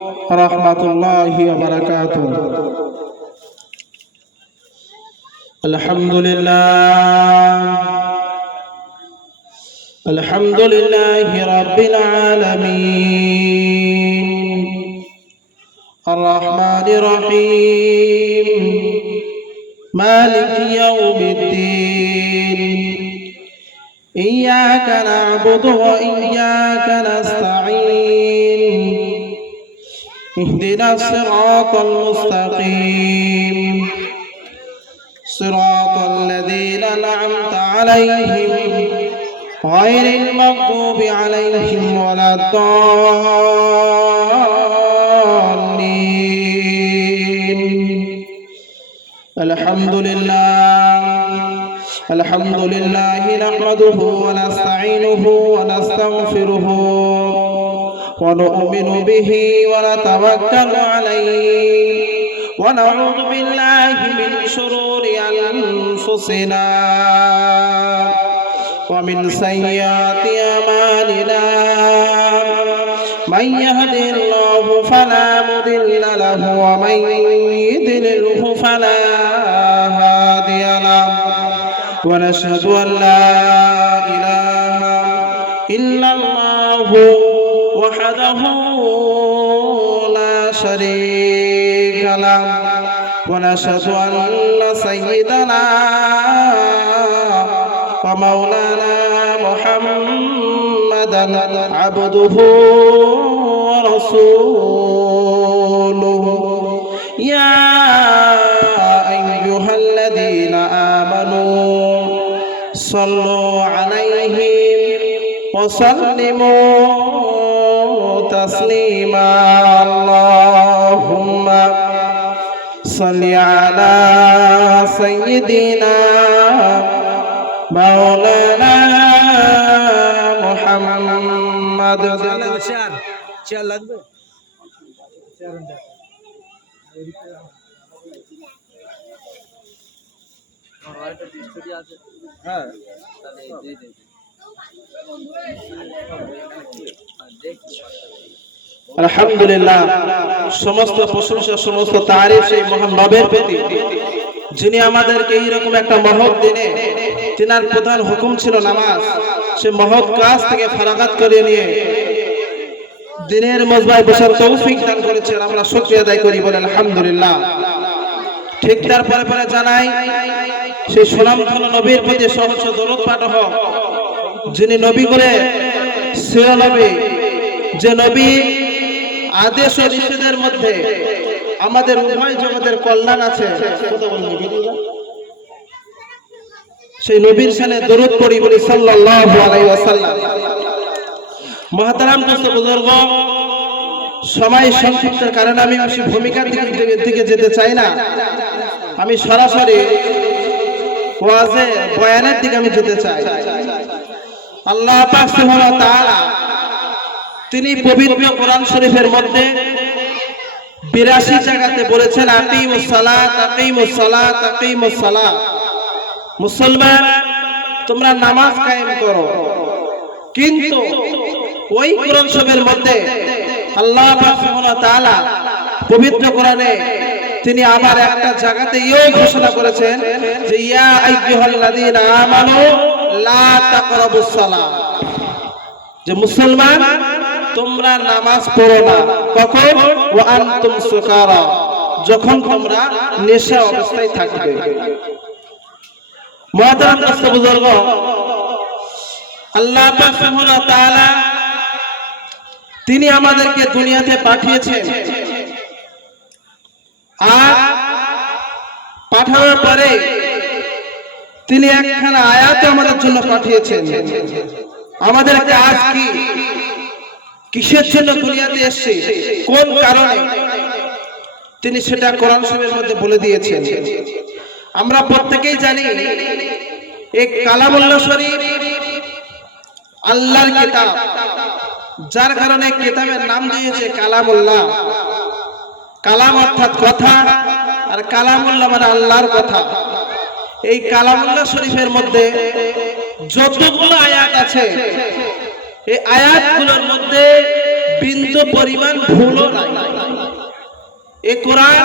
rahmatullahi wa barakatuh. Alhamdulillahi rabbil alamin, ar-rahmanir rahim, maliki yawmiddin, iyyaka na'budu wa iyyaka nasta'in, اهدنا الصراط المستقيم صراط الذين أنعمت عليهم غير المغضوب عليهم ولا الضالين. الحمد لله نحمده ونستعينه ونستغفره ونؤمن به ونتوكل عليه ونعوذ بالله من شرور أنفسنا ومن سيئات أعمالنا، من يهده الله فلا مضل له ومن يضلله فلا هادي له، ونشهد أن لا إله إلا الله وحده لا شريك له، ونشهد أن سيدنا ومولانا محمدا عبده ورسوله. يا أيها الذين آمنوا صلوا عليه وسلموا تسليما. اللهم صل على سيدنا مولانا محمد. আলহামদুলিল্লাহ, সমস্ত প্রশংসা সমস্ত তারিফ সেই মহান রবের প্রতি, যিনি আমাদেরকে এইরকম একটা মহৎ দিনে, তিনার প্রধান হুকুম ছিল নামাজ, সে মহৎ কাজ থেকে ফারাগাত করে নিয়ে দিনের মজবায় বসার তৌফিক দান করেছেন। আমরা শুকরিয়া আদায় করি, বলেন আলহামদুলিল্লাহ। ঠিক তারপরে পরে জানাই সেই সুনামধন্য নবীর প্রতি সহস্র দরুদ পাঠ হোক, যিনি নবী করে সেরা নবী, যে নবী আদেশ ও নিষেধের মধ্যে আমাদের উভয় জগতের কল্যাণ আছে। সেই নবীর শানে দরুদ পড়ি, বলি সাল্লাল্লাহু আলাইহি ওয়াসাল্লাম। মুহতারাম দোস্ত বুজুর্গ, সময় সংক্ষিপ্তের কারণে আমি বেশি ভূমিকার দিকে যেতে চাই না। আমি সরাসরি ওয়াজে বয়ানের দিকে আমি যেতে চাই। আল্লাহ পাক সুবহানাহু ওয়া তাআলা তিনি পবিত্র কোরআন শরীফের মধ্যে 82 জায়গাতে বলেছেন, আকিমুস সালাত আকিমুস সালাত আকিমুস সালাত। মুসলমান, তোমরা নামাজ কায়েম করো। কিন্তু ওই কোরআন শরীফের মধ্যে আল্লাহ পাক সুবহানাহু ওয়া তাআলা পবিত্র কোরআনে তিনি আবার একটা জায়গাতে এই ঘোষণা করেছেন যে ইয়া আইয়ুহাল্লাযীনা আমানু লা তাকরাবুস সালাত, যে মুসলমান তোমরা নামাজ পড়ো না। কখন? ওয়া আনতুম সুকারা, যখন তোমরা নেশা অবস্থায় থাকবে। মুহতারাম দোস্ত বুজুর্গ, আল্লাহ পাক সুবহানাহু ওয়া তাআলা তিনি আমাদেরকে দুনিয়াতে পাঠিয়েছেন, আর পাঠানোর পরে তিনি একখানা আয়াত আমাদের জন্য পাঠিয়েছেন। আমাদের কাজ কি, কিসের জন্য দুনিয়াতে এসেছে, কোন কারণে, তিনি সেটা কোরআন শরীফের মধ্যে বলে দিয়েছেন। আমরা প্রত্যেকেই জানি এই কালামুল্লাহ শরীফ আল্লাহর কিতাব, যার কারণে কিতাবের নাম দিয়েছে কালামুল্লাহ। কালাম অর্থাৎ কথা, আর কালামুল্লাহ মানে আল্লাহর কথা। এই কালামুল্লাহ শরীফের মধ্যে যতগুলো আয়াত আছে, এই আয়াতগুলোর মধ্যে বিন্দু পরিমাণ ভুলও নাই। এই কোরআন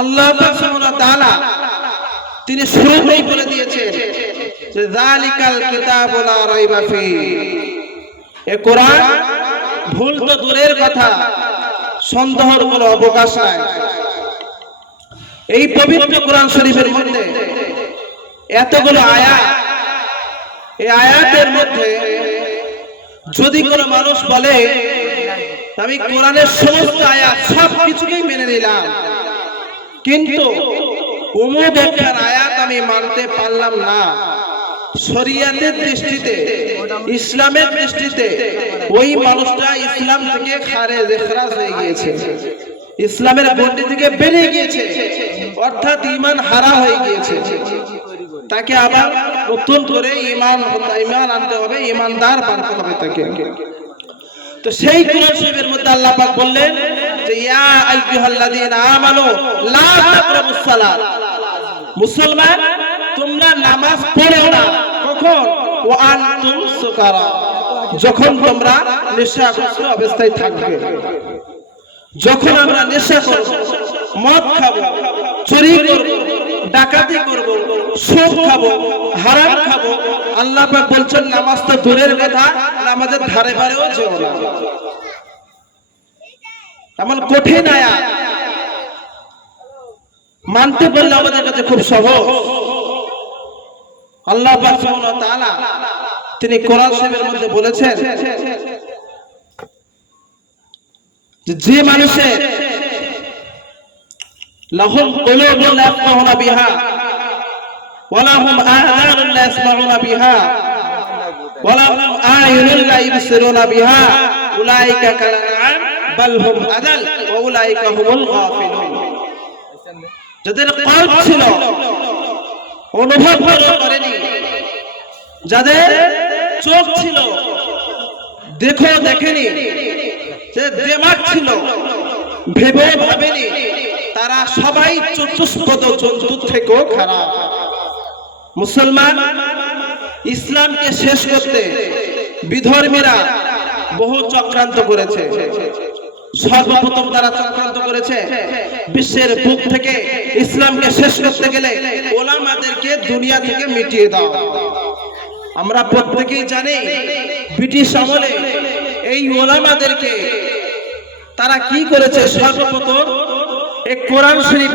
আল্লাহ পাক সুবহানাহু ওয়া তাআলা তিনি শুরুতেই বলে দিয়েছেন যে যালিকাল কিতাবু লা রাইবা ফি। এই কোরআন ভুল তো দূরের কথা, সন্দেহের কোনো অবকাশ নাই। এই পবিত্র কোরআন শরীফের মধ্যে এতগুলো আয়াত, এই আয়াতের মধ্যে যদি কোনো মানুষ বলে আমি কোরআনের সমস্ত আয়াত সব কিছুকেই মেনে নিলাম, কিন্তু অমুক একটা আয়াত আমি মানতে পারলাম না, শরিয়াতের দৃষ্টিতে, ইসলামের দৃষ্টিতে ওই মানুষটা ইসলাম থেকে খারেজ হয়ে গিয়েছে, ইসলামের গণ্ডি থেকে বেরিয়ে গিয়েছে, অর্থাৎ ঈমান হারা হয়ে গিয়েছে। তাকে আবার নতুন করে ঈমান আনতে হবে, ঈমানদার বানাতে হবে তাকে। তো সেই কোরআন শরীফের মধ্যে আল্লাহ পাক বললেন যে ইয়া আইয়ুহাল্লাযীনা আমানু লা তাকরাবুস সালাত, মুসলমান তোমরা নামাজ পড়ো না, কখন? ওয়া আনতুম সুকারা, যখন তোমরা নেশাগ্রস্ত অবস্থায় থাকবে। যখন আমরা নেশা করব, মদ খাবো, চুরি করব, ডাকাতি করব, সুদ খাবো, হারাম খাবো, আল্লাহ পাক বলছেন নামাজ তো দূরের কথা, নামাজের ধারে ধারেও যেও না। এমন কঠিন আয়াত মানতে বললে আমাদের কাছে খুব সহজ। আল্লাহ পাক সুবহানাহু ওয়া তাআলা তিনি কোরআন শরীফের মধ্যে বলেছেন যে মানুষের লাহুম কুলুবুন লা ইয়াফকাহুনা বিহা ওয়া লাহুম আযানুন লা ইয়াসমাউনা বিহা ওয়া লাহুম আ'য়ুনুন লা ইবসিরুনা বিহা উলাইকা কাল আনআম বাল হুম আযাল ওয়া উলাইকা হুমুল গাফিলুন। যাদের কলব ছিল, অনুভব করেনি, যাদের চোখ ছিল দেখেনি, যে দিমাগ ছিল ভেবে ভাবেনি, তারা সবাই চতুষ্পদ জন্তুর থেকেও খারাপ। মুসলমান ইসলামকে শেষ করতে বিধর্মীরা বহু চক্রান্ত করেছে। সর্বপ্রথম তারা চক্রান্ত করেছে বিশ্বের বুক থেকে ইসলামকে শেষ করতে গেলে ওলামাদেরকে দুনিয়া থেকে মিটিয়ে দাও। আমরা প্রত্যেকেই জানি ব্রিটিশ আমলে এই ওলামাদেরকে তারা কি করেছে, সর্বপ্রথম এই কোরআন শরীফ